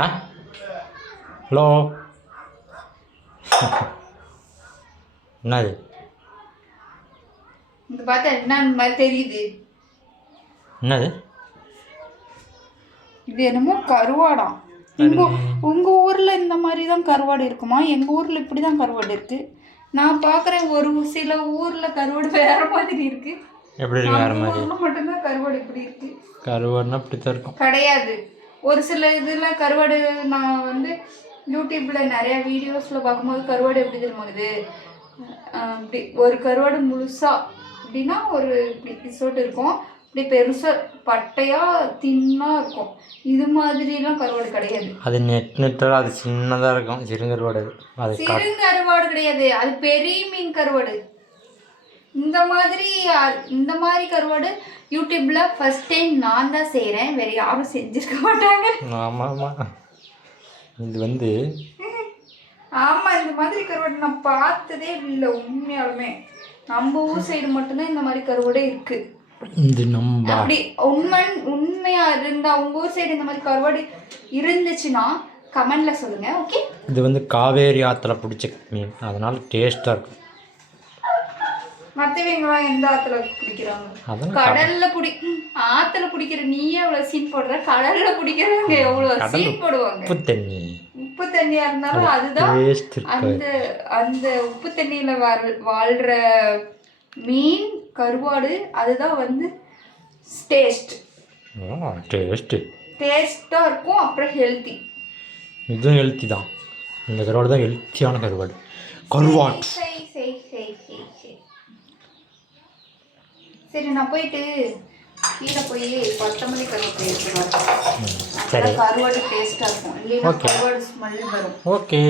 ஆ hello என்னது இந்த பார்த்தா என்ன மாதிரி தெரியுது? என்னது இது என்னமோ கருவாடா. உங்க ஊர்ல இந்த மாதிரி தான் கருவாடு இருக்குமா? எங்க ஊர்ல இப்படி தான் கருவாடு இருக்கு. நான் பார்க்குறேன் ஒரு சில ஊர்ல கருவாடு வேற மாதிரி இருக்கு. எப்படி இருக்கு வேறு மாதிரி? ஊர்ல மட்டும்தான் கருவாடு இப்படி இருக்கு. கருவாடுனா இப்படி தான் இருக்கும். கிடையாது, ஒரு சில இதில் கருவாடு நான் வந்து யூடியூப்பில் நிறையா வீடியோஸில் பார்க்கும்போது கருவாடு எப்படி தெரியுமாங்குது, இப்படி ஒரு கருவாடு முழுசாக அப்படின்னா ஒரு இப்படி எபிசோட் இருக்கும், இப்படி பெருசாக பட்டையாக தின்னாக இருக்கும். இது மாதிரிலாம் கருவாடு கிடையாது. அது நெட்டோட அது சின்னதாக இருக்கும். சிறுங்கருவாடு அது சிறுங்கருவாடு கிடையாது, அது பெரிய மீன் கருவாடு. இந்த மாதிரி கருவாடு யூடியூப்பில் ஃபஸ்ட் டைம் நான் தான் செய்கிறேன், வேறு யாரும் செஞ்சுருக்க மாட்டாங்க. ஆமாம் ஆமாம், இது வந்து ஆமாம், இந்த மாதிரி கருவாடு நான் பார்த்ததே இல்லை உண்மையாலுமே. நம்ம ஊர் சைடு மட்டும்தான் இந்த மாதிரி கருவாடே இருக்குது. இது நம்ம அப்படி உண்மையாக இருந்தால் உங்கள் ஊர் சைடு இந்த மாதிரி கருவாடு இருந்துச்சுன்னா கமெண்டில் சொல்லுங்கள். ஓகே, இது வந்து காவேரி ஆற்றுல பிடிச்ச மீன், அதனால டேஸ்ட்டாக இருக்கும். மற்றவங்களாம் எந்த ஆற்றுல பிடிக்கிறாங்க? கடல்ல ஆற்றுல பிடிக்கிற நீயே எவ்வளோ சீன் போடுற, கடல்ல பிடிக்கிறவங்க எவ்வளோ சீன் போடுவாங்க. உப்பு தண்ணியாக இருந்தாலும் அதுதான் அந்த உப்பு தண்ணியில் வாழ்கிற மீன் கருவாடு, அதுதான் வந்து டேஸ்ட்டாக இருக்கும். அப்புறம் ஹெல்த்தி, இதுவும் ஹெல்த்தி தான். இந்த கருவாடு தான் ஹெல்த்தியான கருவாடு. சரி, நான் போயிட்டு கீழே போய் கொத்தமல்லி கருவேப்பிலை எடுத்துக்கலாம். கருவாடு டேஸ்ட்டாக இருக்கும், இல்லைன்னா கருவாடு ஸ்மெல் வரும். ஓகே.